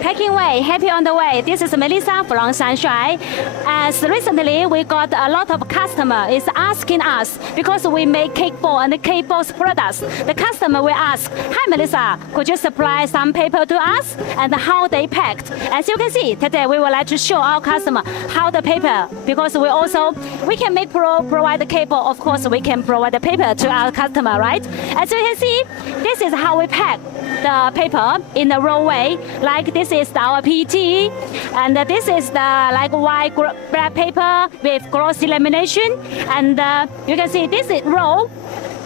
Packing way, happy on the way. This is Melissa from Sunshine. As recently we got a lot of customer is asking us because we make cake board and cake board products. The customer will ask, "Hi Melissa, could you supply some paper to us and how they packed?" As you can see today, we would like to show our customer how the paper because we can make provide the cake board. Of course, we can provide the paper to our customer, right? As you can see, this is how we pack the paper in the roll way. Like this is our PET, and this is the like white black paper with glossy lamination, and you can see this is roll.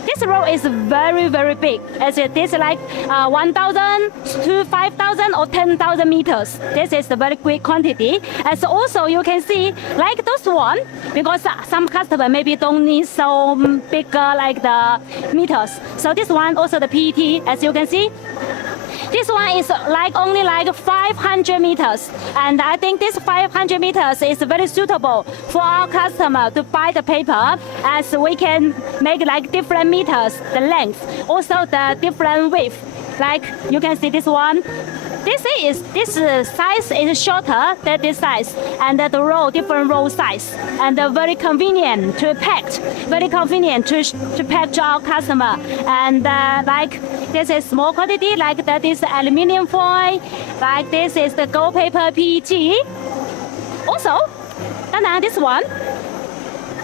This roll is very, very big. As it is like 1,000 to 5,000 or 10,000 meters. This is a very great quantity. As also you can see, like those one, because some customer maybe don't need so big like the meters. So this one also the PET, as you can see. This one is like only like 500 meters, and I think this 500 meters is very suitable for our customer to buy the paper, as we can make like different meters, the length, also the different width. Like you can see this one. This size is shorter than this size, and the roll different roll size, and very convenient to pack. Very convenient to pack to our customer. And like this is small quantity, like that is aluminum foil. Like this is the gold paper PET. Also, this one.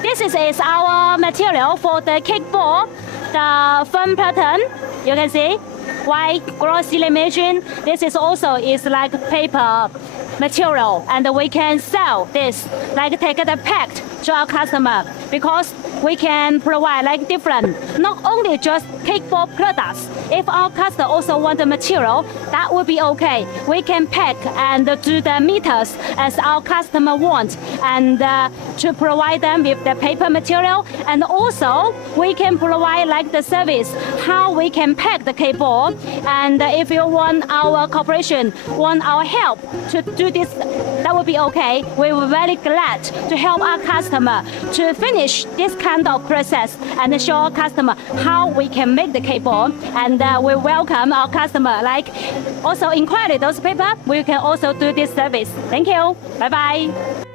This is our material for the cake board, the firm pattern. You can see. White glossy lamination. This is also like paper material, and we can sell this, like take the pack to our customer, because we can provide like different, not only just cake board products. If our customer also want the material, that would be okay. We can pack and do the meters as our customer wants, and to provide them with the paper material, and also we can provide like the service how we can pack the cake board. And if you want our cooperation, want our help to do this, that would be okay. We were very glad to help our customer to finish this kind of process and show our customer how we can make the cake board. And we welcome our customer, like also inquire those paper, we can also do this service. Thank you. Bye bye.